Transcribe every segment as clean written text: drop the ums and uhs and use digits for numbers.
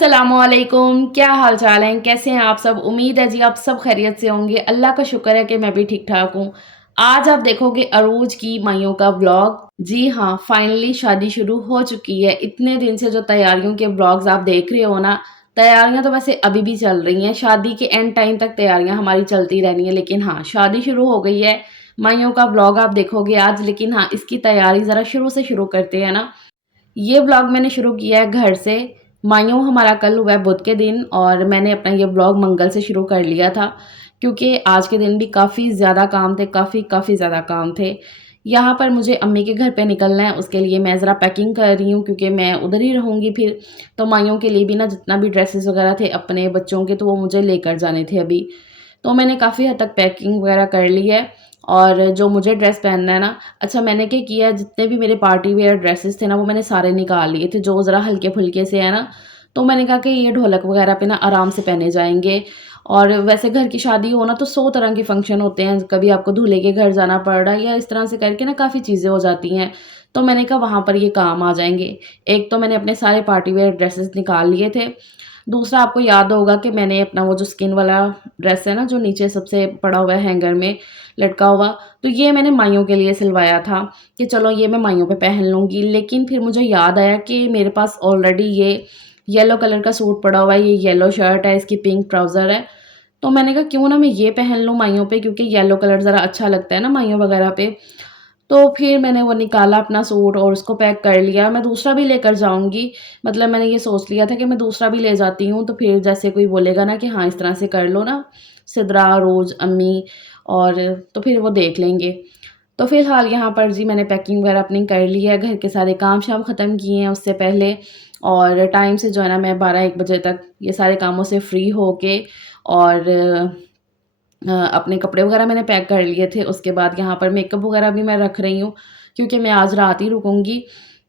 अस्सलामुअलैकुम, क्या हाल चाल हैं? कैसे हैं आप सब? उम्मीद है जी आप सब खैरियत से होंगे। अल्लाह का शुक्र है कि मैं भी ठीक-ठाक हूँ। आज आप देखोगे अरूज की माइयों का व्लॉग। जी हाँ, फाइनली शादी शुरू हो चुकी है। इतने दिन से जो तैयारियों के व्लॉग्स आप देख रहे हो ना, तैयारियाँ तो वैसे अभी भी चल रही हैं। शादी के एंड टाइम तक तैयारियाँ हमारी चलती रहनी है। लेकिन हाँ, शादी शुरू हो गई है। माइयों का व्लॉग आप देखोगे आज। लेकिन हाँ, इसकी तैयारी ज़रा शुरू से शुरू करते हैं ना। ये व्लॉग मैंने शुरू किया है घर से। मायूँ हमारा कल हुआ है बुध के दिन और मैंने अपना ये व्लॉग मंगल से शुरू कर लिया था क्योंकि आज के दिन भी काफ़ी ज़्यादा काम थे, काफ़ी ज़्यादा काम थे। यहाँ पर मुझे अम्मी के घर पे निकलना है, उसके लिए मैं ज़रा पैकिंग कर रही हूँ क्योंकि मैं उधर ही रहूँगी फिर। तो माइयों के लिए भी ना जितना भी ड्रेसेस वगैरह थे अपने बच्चों के, तो वो मुझे लेकर जाने थे अभी। तो मैंने काफ़ी हद तक पैकिंग वगैरह कर ली है और जो मुझे ड्रेस पहनना है ना, अच्छा मैंने क्या किया, जितने भी मेरे पार्टी वियर ड्रेसेस थे ना वो मैंने सारे निकाल लिए थे जो ज़रा हल्के-फुल्के से है ना। तो मैंने कहा कि ये ढोलक वगैरह पे ना आराम से पहने जाएँगे। और वैसे घर की शादी हो ना तो 100 तरह के फंक्शन होते हैं, कभी आपको दूल्हे के घर जाना पड़ रहा है या इस तरह से करके ना काफ़ी चीज़ें हो जाती हैं। तो मैंने कहा वहाँ पर ये काम आ जाएँगे। एक तो मैंने अपने सारे पार्टी वियर ड्रेसेस निकाल लिए थे। दूसरा आपको याद होगा कि मैंने अपना वो जो स्किन वाला ड्रेस है ना, जो नीचे सबसे पड़ा हुआ है हैंगर में लटका हुआ, तो ये मैंने माइयों के लिए सिलवाया था कि चलो ये मैं माइयों पे पहन लूँगी। लेकिन फिर मुझे याद आया कि मेरे पास ऑलरेडी ये येलो कलर का सूट पड़ा हुआ है, ये येलो शर्ट है, इसकी पिंक ट्राउज़र है। तो मैंने कहा क्यों ना मैं ये पहन लूँ माइयों पे, क्योंकि येलो कलर ज़रा अच्छा लगता है ना माइयों वगैरह पे। तो फिर मैंने वो निकाला अपना सूट और उसको पैक कर लिया। मैं दूसरा भी लेकर जाऊँगी, मतलब मैंने ये सोच लिया था कि मैं दूसरा भी ले जाती हूँ, तो फिर जैसे कोई बोलेगा ना कि हाँ, इस तरह से कर लो ना, सिद्रा, रोज़, अम्मी, और तो फिर वो देख लेंगे। तो फ़िलहाल यहाँ पर जी मैंने पैकिंग वगैरह अपनी कर ली है, घर के सारे काम-शाम ख़त्म किए हैं उससे पहले। और टाइम से जो है ना मैं 12-1 बजे तक ये सारे कामों से फ्री होके और अपने कपड़े वगैरह मैंने पैक कर लिए थे। उसके बाद यहाँ पर मेकअप वगैरह भी मैं रख रही हूँ क्योंकि मैं आज रात ही रुकूँगी,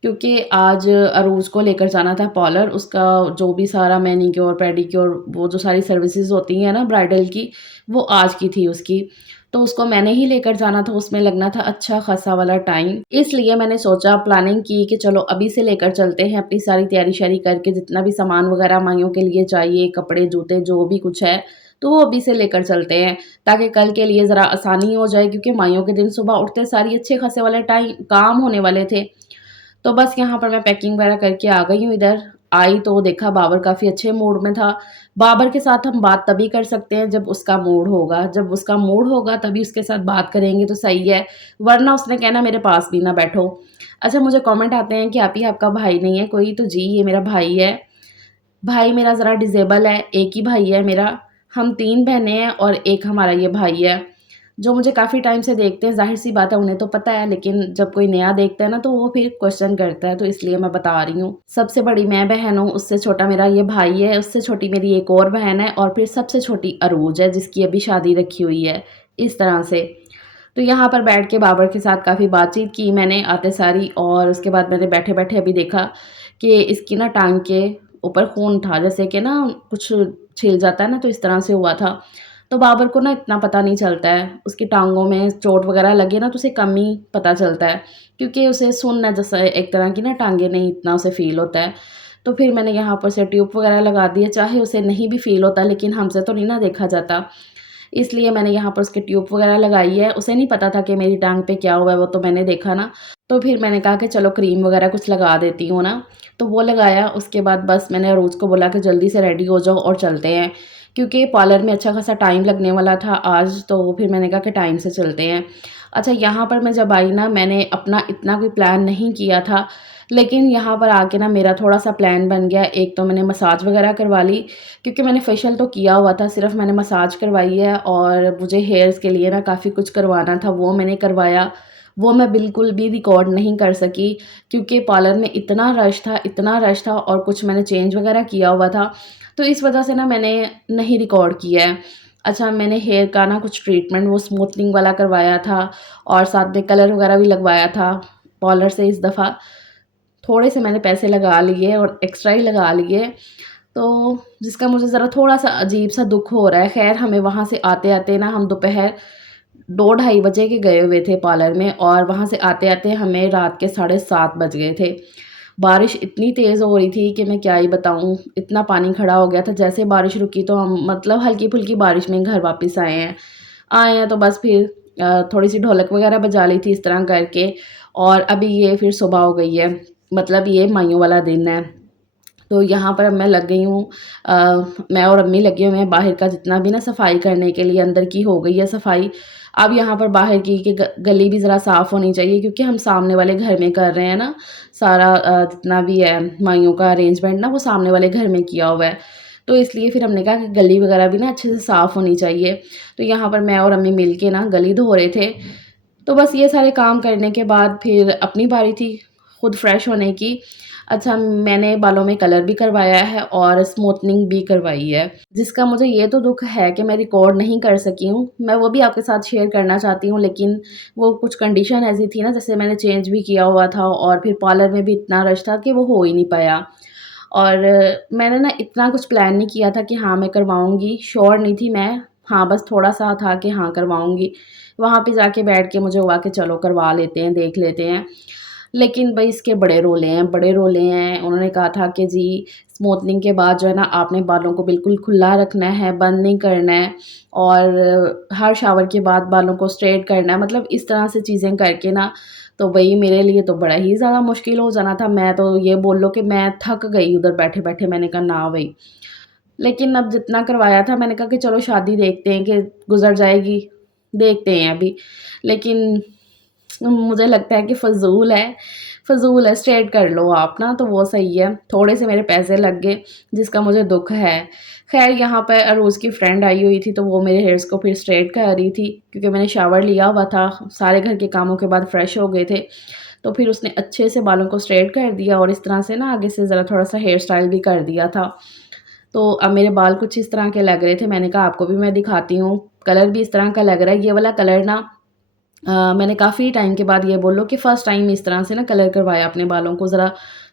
क्योंकि आज अरूज को लेकर जाना था पार्लर। उसका जो भी सारा मैनीक्योर, पेडीक्योर, वो जो सारी सर्विसेज़ होती हैं ना ब्राइडल की, वो आज की थी उसकी। तो उसको मैंने ही लेकर जाना था, उसमें लगना था अच्छा खासा वाला टाइम। इसलिए मैंने सोचा, प्लानिंग की कि चलो अभी से लेकर चलते हैं, अपनी सारी तैयारी-श्यारी करके जितना भी सामान वगैरह माइयों के लिए चाहिए, कपड़े, जूते, जो भी कुछ है, तो वो अभी से लेकर चलते हैं ताकि कल के लिए ज़रा आसानी हो जाए, क्योंकि माइयों के दिन सुबह उठते सार ही अच्छे खासे वाले टाइम काम होने वाले थे। तो बस यहाँ पर मैं पैकिंग वगैरह करके आ गई हूँ इधर। आई तो देखा बाबर काफ़ी अच्छे मूड में था। बाबर के साथ हम बात तभी कर सकते हैं जब उसका मूड होगा। जब उसका मूड होगा तभी उसके साथ बात करेंगे तो सही है, वरना उसने कहना मेरे पास भी ना बैठो। अच्छा मुझे कमेंट आते हैं कि आपी आपका भाई नहीं है कोई? तो जी ये मेरा भाई है। भाई मेरा ज़रा डिसेबल है, एक ही भाई है मेरा। हम 3 बहनें हैं और एक हमारा ये भाई है, जो मुझे काफ़ी टाइम से देखते हैं। ज़ाहिर-सी बात है उन्हें तो पता है, लेकिन जब कोई नया देखता है ना तो वो फिर क्वेश्चन करता है, तो इसलिए मैं बता रही हूँ। सबसे बड़ी मैं बहन हूँ, उससे छोटा मेरा ये भाई है, उससे छोटी मेरी एक और बहन है और फिर सबसे छोटी अरूज है जिसकी अभी शादी रखी हुई है, इस तरह से। तो यहाँ पर बैठ के बाबर के साथ काफ़ी बातचीत की मैंने आते सारी, और उसके बाद मैंने बैठे-बैठे अभी देखा कि इसकी ना टाँग के ऊपर खून था, जैसे कि ना कुछ छिल जाता है ना, तो इस तरह से हुआ था। तो बाबर को ना इतना पता नहीं चलता है, उसकी टाँगों में चोट वग़ैरह लगी ना तो उसे कम ही पता चलता है, क्योंकि उसे सुन्न है जैसा एक तरह की ना टाँगें, नहीं इतना उसे फ़ील होता है। तो फिर मैंने यहाँ पर से ट्यूब वग़ैरह लगा दी है, चाहे उसे नहीं भी फ़ील होता लेकिन हमसे तो नहीं ना देखा जाता। इसलिए मैंने यहाँ पर उसकी ट्यूब वग़ैरह लगाई है। उसे नहीं पता था कि मेरी टाँग पे क्या हुआ है, वो तो मैंने देखा ना। तो फिर मैंने कहा कि चलो क्रीम वग़ैरह कुछ लगा देती हूँ ना, तो वो लगाया। उसके बाद बस मैंने अरूज को बोला कि जल्दी से रेडी हो जाओ और चलते हैं, क्योंकि पार्लर में अच्छा खासा टाइम लगने वाला था आज, तो फिर मैंने कहा कि टाइम से चलते हैं। अच्छा यहाँ पर मैं जब आई ना, मैंने अपना इतना कोई प्लान नहीं किया था, लेकिन यहाँ पर आके ना मेरा थोड़ा-सा प्लान बन गया। एक तो मैंने मसाज वग़ैरह करवा ली, क्योंकि मैंने फेशियल तो किया हुआ था, सिर्फ़ मैंने मसाज करवाई है। और मुझे हेयर्स के लिए ना काफ़ी कुछ करवाना था, वो मैंने करवाया। वो मैं बिल्कुल भी रिकॉर्ड नहीं कर सकी, क्योंकि पार्लर में इतना रश था और कुछ मैंने चेंज वग़ैरह किया हुआ था, तो इस वजह से ना मैंने नहीं रिकॉर्ड किया है। अच्छा मैंने हेयर का ना कुछ ट्रीटमेंट वो स्मूथनिंग वाला करवाया था और साथ में कलर वग़ैरह भी लगवाया था पार्लर से इस दफ़ा। थोड़े से मैंने पैसे लगा लिए और एक्स्ट्रा ही लगा लिए, तो जिसका मुझे ज़रा थोड़ा-सा अजीब-सा दुःख हो रहा है। ख़ैर हमें वहाँ से आते-आते ना, हम दोपहर 2 ढाई बजे के गए हुए थे पार्लर में और वहाँ से आते-आते हमें रात के 7:30 बज गए थे। बारिश इतनी तेज़ हो रही थी कि मैं क्या ही बताऊँ, इतना पानी खड़ा हो गया था। जैसे बारिश रुकी तो हम मतलब हल्की-फुल्की बारिश में घर वापस आए हैं। आए हैं तो बस फिर थोड़ी-सी ढोलक वगैरह बजा ली थी इस तरह करके, और अभी ये फिर सुबह हो गई है। मतलब ये माइयों वाला दिन है। तो यहाँ पर अब मैं लग गई हूँ, मैं और अम्मी लगे हुए हैं बाहर का जितना भी ना सफाई करने के लिए। अंदर की हो गई है सफाई, अब यहाँ पर बाहर की कि गली भी ज़रा साफ़ होनी चाहिए, क्योंकि हम सामने वाले घर में कर रहे हैं ना सारा, जितना भी है माइयों का अरेंजमेंट ना वो सामने वाले घर में किया हुआ है। तो इसलिए फिर हमने कहा कि गली वगैरह भी ना अच्छे से साफ़ होनी चाहिए। तो यहाँ पर मैं और अम्मी मिल के ना गली धो रहे थे। तो बस ये सारे काम करने के बाद फिर अपनी बारी थी खुद फ्रेश होने की। अच्छा, मैंने बालों में कलर भी करवाया है और स्मूथनिंग भी करवाई है, जिसका मुझे ये तो दुःख है कि मैं रिकॉर्ड नहीं कर सकी हूँ। मैं वो भी आपके साथ शेयर करना चाहती हूँ, लेकिन वो कुछ कंडीशन ऐसी थी ना, जैसे मैंने चेंज भी किया हुआ था और फिर पार्लर में भी इतना रश था कि वो हो ही नहीं पाया। और मैंने ना इतना कुछ प्लान नहीं किया था कि हाँ, मैं करवाऊँगी, श्योर नहीं थी मैं। हाँ, बस थोड़ा-सा था कि हाँ, करवाऊँगी। वहाँ पे जाके बैठ के मुझे हुआ कि चलो करवा लेते हैं, देख लेते हैं। लेकिन भई इसके बड़े रोले हैं, बड़े रोले हैं। उन्होंने कहा था कि जी स्मूथनिंग के बाद जो है ना आपने बालों को बिल्कुल खुला रखना है, बंद नहीं करना है, और हर शावर के बाद बालों को स्ट्रेट करना है। मतलब इस तरह से चीज़ें करके ना, तो भई मेरे लिए तो बड़ा ही ज़्यादा मुश्किल हो जाना था। मैं तो ये बोल लो कि मैं थक गई उधर बैठे-बैठे। मैंने कहा ना भई। लेकिन अब जितना करवाया था मैंने कहा कि चलो शादी देखते हैं कि गुज़र जाएगी, देखते हैं अभी। लेकिन मुझे लगता है कि फ़ज़ूल है, स्ट्रेट कर लो आप ना तो वो सही है। थोड़े से मेरे पैसे लग गए, जिसका मुझे दुःख है। ख़ैर यहाँ पे अरोज़ की फ्रेंड आई हुई थी, तो वो मेरे हेयर्स को फिर स्ट्रेट कर रही थी, क्योंकि मैंने शावर लिया हुआ था, सारे घर के कामों के बाद फ्रेश हो गए थे। तो फिर उसने अच्छे से बालों को स्ट्रेट कर दिया और इस तरह से ना आगे से ज़रा थोड़ा-सा हेयर स्टाइल भी कर दिया था। तो अब मेरे बाल कुछ इस तरह के लग रहे थे। मैंने कहा आपको भी मैं दिखाती हूँ, कलर भी इस तरह का लग रहा है। ये वाला कलर ना मैंने काफ़ी टाइम के बाद, ये बोलो कि फर्स्ट टाइम इस तरह से ना कलर करवाया अपने बालों को, ज़रा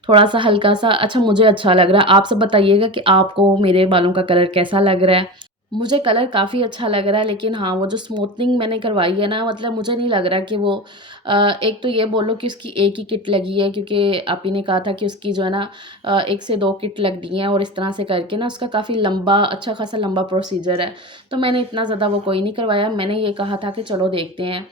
थोड़ा-सा हल्का-सा। अच्छा, मुझे अच्छा लग रहा है। आप सब बताइएगा कि आपको मेरे बालों का कलर कैसा लग रहा है? मुझे कलर काफ़ी अच्छा लग रहा है, लेकिन हाँ, वो जो स्मूथनिंग मैंने करवाई है ना, मतलब मुझे नहीं लग रहा कि वो एक तो ये बोलो कि उसकी एक ही किट लगी है, क्योंकि आप ही ने कहा था कि उसकी जो है ना 1 से 2 किट लगनी है, और इस तरह से करके ना उसका काफ़ी लंबा, अच्छा खासा लंबा प्रोसीजर है। तो मैंने इतना ज़्यादा वो कोई नहीं करवाया। मैंने ये कहा था कि चलो देखते हैं।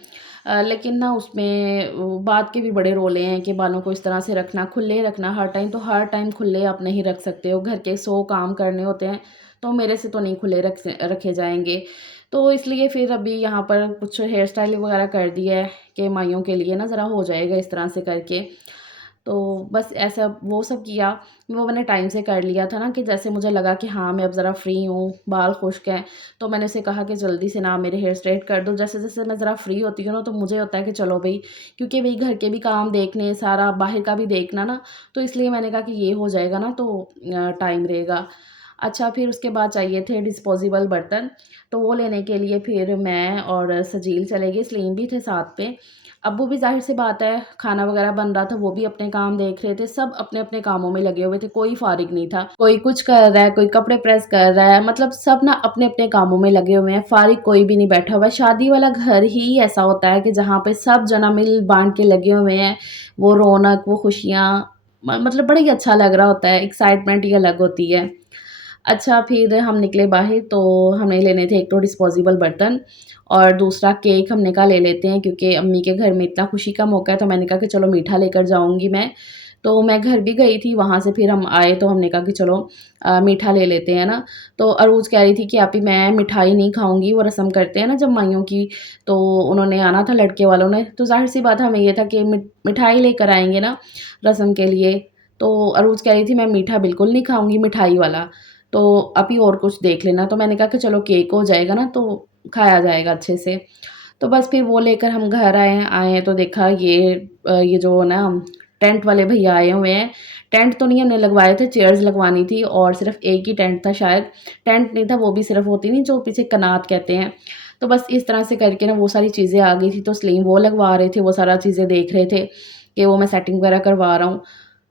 लेकिन ना उसमें बात के भी बड़े रोले हैं कि बालों को इस तरह से रखना, खुले रखना हर टाइम। तो हर टाइम खुले आप नहीं रख सकते हो, घर के 100 काम करने होते हैं, तो मेरे से तो नहीं खुले रखे जाएँगे। तो इसलिए फिर अभी यहाँ पर कुछ हेयर स्टाइल वगैरह कर दी है कि माइयों के लिए ना ज़रा हो जाएगा इस तरह से करके। तो बस ऐसा वो सब किया, वो मैंने टाइम से कर लिया था ना, कि जैसे मुझे लगा कि हाँ, मैं अब ज़रा फ्री हूँ, बाल खुश्क हैं, तो मैंने उसे कहा कि जल्दी से ना मेरे हेयर स्ट्रेट कर दो। जैसे-जैसे मैं ज़रा फ्री होती हूँ ना, तो मुझे होता है कि चलो भई, क्योंकि भई घर के भी काम देखने, सारा बाहर का भी देखना ना, तो इसलिए मैंने कहा कि ये हो जाएगा ना तो टाइम रहेगा। अच्छा, फिर उसके बाद चाहिए थे डिस्पोज़ेबल बर्तन, तो वो लेने के लिए फिर मैं और सजील चले गए, सलीम भी थे साथ पे। अब्बू भी ज़ाहिर-सी बात है, खाना वग़ैरह बन रहा था, वो भी अपने काम देख रहे थे, सब अपने-अपने कामों में लगे हुए थे, कोई फ़ारिग नहीं था। कोई कुछ कर रहा है, कोई कपड़े प्रेस कर रहा है, मतलब सब ना अपने-अपने कामों में लगे हुए हैं, फ़ारिग कोई भी नहीं बैठा हुआ है। शादी वाला घर ही ऐसा होता है कि जहाँ पे सब जना मिल-बाँट के लगे हुए हैं, वो रौनक, वो खुशियाँ, मतलब बड़ा ही अच्छा लग रहा होता है, एक्साइटमेंट ही अलग होती है। अच्छा, फिर हम निकले बाहर, तो हमें लेने थे एक तो डिस्पोज़ेबल बर्तन, और दूसरा केक हमने कहा ले लेते हैं, क्योंकि अम्मी के घर में इतना खुशी का मौका है, तो मैंने कहा कि चलो मीठा लेकर जाऊँगी मैं। तो मैं घर भी गई थी, वहाँ से फिर हम आए तो हमने कहा कि चलो मीठा ले लेते हैं ना। तो अरूज़ कह रही थी कि आपी मैं मिठाई नहीं खाऊँगी, वो रस्म करते हैं ना जब माइयों की, तो उन्होंने आना था लड़के वालों ने, तो ज़ाहिर-सी बात है हमें ये था कि मिठाई लेकर आएँगे ना रस्म के लिए। तो अरूज़ कह रही थी मैं मीठा बिल्कुल नहीं खाऊँगी, मिठाई वाला। तो अभी और कुछ देख लेना, तो मैंने कहा कि चलो केक हो जाएगा ना तो खाया जाएगा अच्छे से। तो बस फिर वो लेकर हम घर आए हैं तो देखा ये जो ना टेंट वाले भैया आए हुए हैं। टेंट तो नहीं हमने लगवाए थे, चेयर्स लगवानी थी, और सिर्फ़ एक ही टेंट था शायद। टेंट नहीं था, वो भी सिर्फ़ होती नहीं जो पीछे कनात कहते हैं। तो बस इस तरह से करके ना वो सारी चीज़ें आ गई थी, तो सलीम वो लगवा रहे थे, वो सारा चीज़ें देख रहे थे कि वो मैं सेटिंग वगैरह करवा रहा हूँ।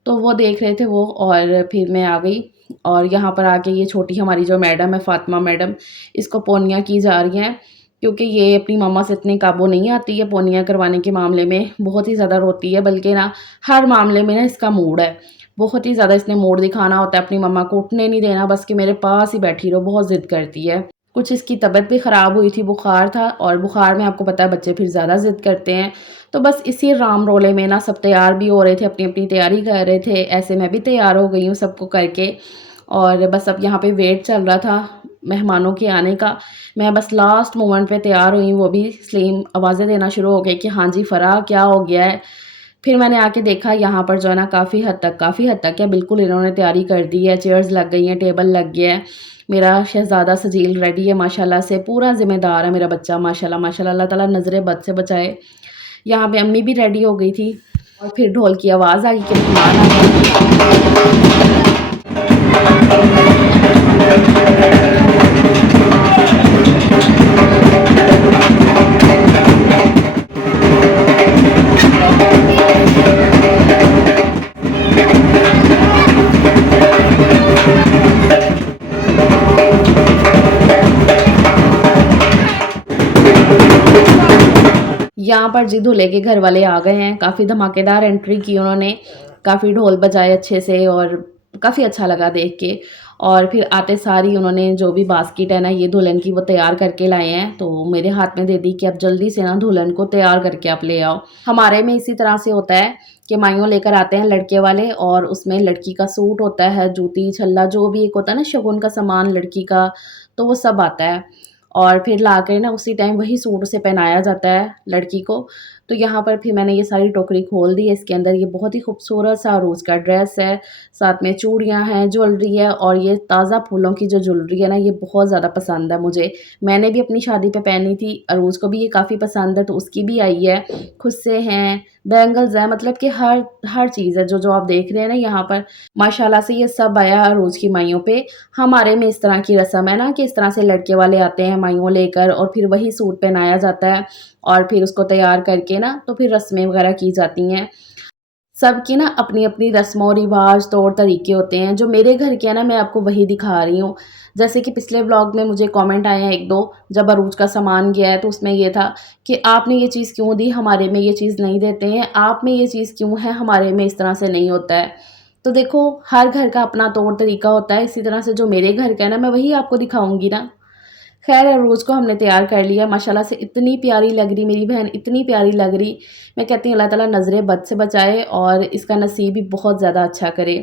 तो वो देख रहे थे वो, और फिर मैं आ गई, और यहाँ पर आके ये छोटी हमारी जो मैडम है फ़ातिमा मैडम, इसको पोनियाँ की जा रही हैं, क्योंकि ये अपनी मम्मा से इतने काबू नहीं आती है पोनियाँ करवाने के मामले में, बहुत ही ज़्यादा रोती है, बल्कि ना हर मामले में ना इसका मूड है। बहुत ही ज़्यादा इसने मूड दिखाना होता है, अपनी मम्मा को उठने नहीं देना, बस कि मेरे पास ही बैठी रहो, बहुत ज़िद करती है। कुछ इसकी तबीयत भी ख़राब हुई थी, बुखार था, और बुखार में आपको पता है बच्चे फिर ज़्यादा ज़िद करते हैं। तो बस इसी राम रोले में ना सब तैयार भी हो रहे थे, अपनी-अपनी तैयारी कर रहे थे, ऐसे मैं भी तैयार हो गई हूँ सबको करके, और बस अब यहाँ पे वेट चल रहा था मेहमानों के आने का। मैं बस लास्ट मोमेंट पे तैयार हुई, वो भी सलीम आवाज़ें देना शुरू हो गए कि हाँ जी फ़राह क्या हो गया है? फिर मैंने आके देखा यहाँ पर जो है ना काफ़ी हद तक क्या बिल्कुल इन्होंने तैयारी कर दी है, चेयर्स लग गई हैं, टेबल लग गया है। मेरा शहज़ादा सजील रेडी है माशाल्लाह से, पूरा ज़िम्मेदार है मेरा बच्चा माशाल्लाह माशाल्लाह, अल्लाह ताला नज़रे बद से बचाए। यहाँ पे अम्मी भी रेडी हो गई थी, और फिर ढोल की आवाज़ आ गई कि मेहमान आ गए। यहाँ पर जी दूल्हे के घर वाले आ गए हैं, काफ़ी धमाकेदार एंट्री की उन्होंने, काफ़ी ढोल बजाए अच्छे से, और काफ़ी अच्छा लगा देख के। और फिर आते सार ही उन्होंने जो भी बास्केट है ना ये दुल्हन की वो तैयार करके लाए हैं, तो मेरे हाथ में दे दी कि अब जल्दी से ना दुल्हन को तैयार करके आप ले आओ। हमारे में इसी तरह से होता है कि माइयों लेकर आते हैं लड़के वाले, और उसमें लड़की का सूट होता है, जूती छल्ला जो भी एक होता है ना शगुन का सामान लड़की का, तो वो सब आता है। और फिर लाकर ना उसी टाइम वही सूट उसे पहनाया जाता है लड़की को। तो यहाँ पर फिर मैंने ये सारी टोकरी खोल दी है, इसके अंदर ये बहुत ही खूबसूरत सा रोज़ का ड्रेस है, साथ में चूड़ियाँ हैं, ज्वेलरी है, और ये ताज़ा फूलों की जो ज्वेलरी है ना ये बहुत ज़्यादा पसंद है मुझे। मैंने भी अपनी शादी पे पहनी थी, अरूज़ को भी ये काफ़ी पसंद है तो उसकी भी आई है। खुस्से हैं, बैंगल्स हैं, मतलब कि हर चीज़ है जो आप देख रहे हैं ना यहाँ पर, माशाल्लाह से ये सब आया अरूज़ की माइयों पे। हमारे में इस तरह की रस्म है ना कि इस तरह से लड़के वाले आते हैं माइयों लेकर, और फिर वही सूट पहनाया जाता है, और फिर उसको तैयार करके ना तो फिर रस्में वगैरह की जाती हैं। सबकी ना अपनी-अपनी रस्मों-रिवाज, तौर-तरीके होते हैं। जो मेरे घर के हैं ना मैं आपको वही दिखा रही हूँ। जैसे कि पिछले व्लॉग में मुझे कमेंट आए हैं 1-2, जब अरूज का सामान गया है तो उसमें ये था कि आपने ये चीज़ क्यों दी, हमारे में ये चीज़ नहीं देते हैं, आप में ये चीज़ क्यों है, हमारे में इस तरह से नहीं होता है। तो देखो हर घर का अपना तौर-तरीका होता है, इसी तरह से जो मेरे घर का है ना मैं वही आपको दिखाऊँगी ना। ख़ैर रोज़ को हमने तैयार कर लिया, माशाल्लाह से इतनी प्यारी लग रही मेरी बहन, इतनी प्यारी लग रही। मैं कहती हूँ अल्लाह ताला नज़रें बद से बचाए और इसका नसीब भी बहुत ज़्यादा अच्छा करे।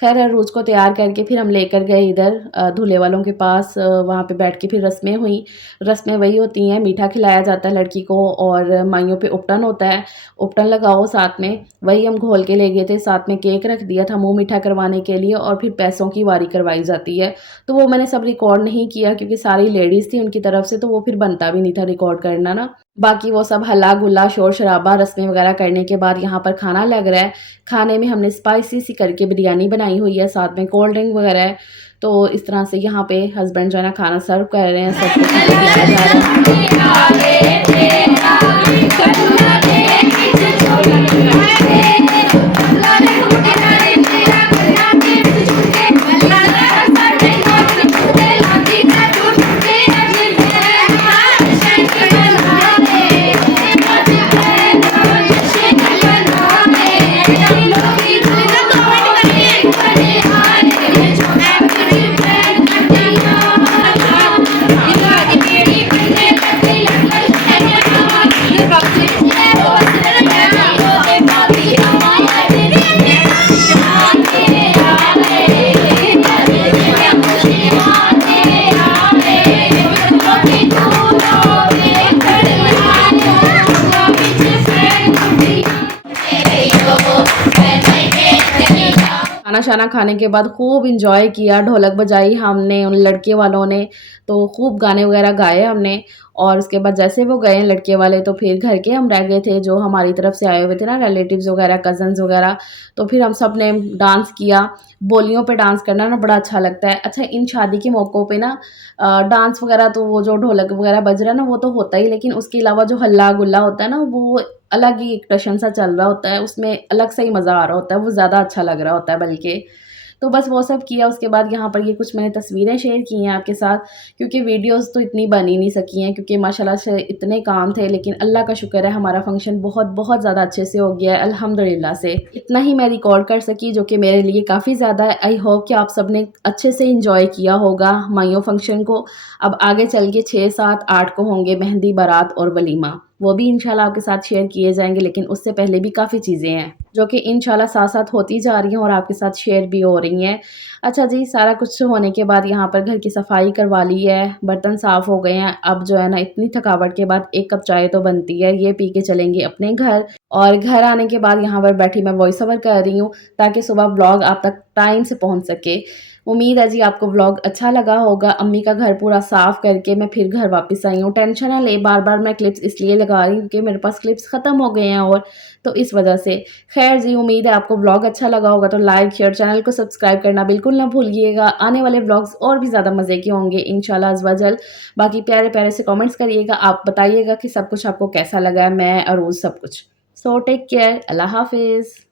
ख़ैर रोज़ को तैयार करके फिर हम लेकर गए इधर दूल्हे वालों के पास, वहाँ पे बैठ के फिर रस्में हुई। रस्में वही होती हैं, मीठा खिलाया जाता है लड़की को और माइयों पे उपटन होता है, उपटन लगाओ साथ में, वही हम घोल के ले गए थे। साथ में केक रख दिया था मुँह मीठा करवाने के लिए, और फिर पैसों की वारी करवाई जाती है। तो वो मैंने सब रिकॉर्ड नहीं किया क्योंकि सारी लेडीज़ थी उनकी तरफ से, तो वो फिर बनता भी नहीं था रिकॉर्ड करना ना। बाकी वो सब हल्ला-गुल्ला, शोर-शराबा, रस्में वगैरह करने के बाद यहाँ पर खाना लग रहा है। खाने में हमने स्पाइसी सी करके बिरयानी बनाई हुई है, साथ में कोल्ड ड्रिंक वगैरह है। तो इस तरह से यहाँ पे हस्बैंड जो है ना खाना सर्व कर रहे हैं, सबको खिलाया जा रहा खाना-शाना खाने के बाद खूब एन्जॉय किया, ढोलक बजाई हमने, उन लड़के वालों ने, तो खूब गाने वगैरह गाए हमने। और उसके बाद जैसे वो गए लड़के वाले तो फिर घर के हम रह गए थे, जो हमारी तरफ से आए हुए थे ना रिलेटिव्स वगैरह, कज़न्स वगैरह, तो फिर हम सब ने डांस किया। बोलियों पे डांस करना ना बड़ा अच्छा लगता है। अच्छा इन शादी के मौकों पे ना डांस वगैरह तो वो जो ढोलक वगैरह बज रहा है ना वो तो होता ही, लेकिन उसके अलावा जो हल्ला-गुल्ला होता है ना वो अलग ही एक टशन सा चल रहा होता है, उसमें अलग सा ही मज़ा आ रहा होता है, वो ज़्यादा अच्छा लग रहा होता है बल्कि। तो बस वो सब किया। उसके बाद यहाँ पर ये कुछ मैंने तस्वीरें शेयर की हैं आपके साथ, क्योंकि वीडियोज़ तो इतनी बन ही नहीं सकी हैं क्योंकि माशाल्लाह से इतने काम थे, लेकिन अल्लाह का शुक्र है हमारा फंक्शन बहुत बहुत ज़्यादा अच्छे से हो गया है अल्हम्दुलिल्लाह से। इतना ही मैं रिकॉर्ड कर सकी जो कि मेरे लिए काफ़ी ज़्यादा है। आई होप कि आप सब ने अच्छे से इंजॉय किया होगा माइयों फंक्शन को। अब आगे चल के 6, 7, 8 को होंगे मेहंदी, बारात और वलीमा। वो भी इंशाल्लाह आपके साथ शेयर किए जाएँगे, लेकिन उससे पहले भी काफ़ी चीज़ें हैं जो कि इंशाल्लाह साथ-साथ होती जा रही हैं और आपके साथ शेयर भी हो रही हैं। अच्छा जी, सारा कुछ होने के बाद यहाँ पर घर की सफाई करवा ली है, बर्तन साफ़ हो गए हैं। अब जो है ना इतनी थकावट के बाद 1 कप चाय तो बनती है, ये पी के चलेंगे अपने घर। और घर आने के बाद यहाँ पर बैठी मैं वॉइस ओवर कर रही हूँ ताकि सुबह व्लॉग आप तक टाइम से पहुँच सके। उम्मीद है जी आपको व्लॉग अच्छा लगा होगा। अम्मी का घर पूरा साफ़ करके मैं फिर घर वापस आई हूँ। टेंशन ना लें, बार-बार मैं क्लिप्स इसलिए लगा रही हूँ क्योंकि मेरे पास क्लिप्स ख़त्म हो गए हैं और तो इस वजह से। ख़ैर जी, उम्मीद है आपको व्लॉग अच्छा लगा होगा तो लाइक, शेयर, चैनल को सब्सक्राइब करना बिल्कुल ना भूलिएगा। आने वाले व्लॉग्स और भी ज़्यादा मज़े के होंगे इंशाल्लाह अज़ व जल। बाकी प्यारे-प्यारे से कमेंट्स करिएगा। आप बताइएगा कि सब कुछ आपको कैसा लगा है, मैं, अरूज़ सब कुछ। So take care. अल्लाह हाफ़िज़।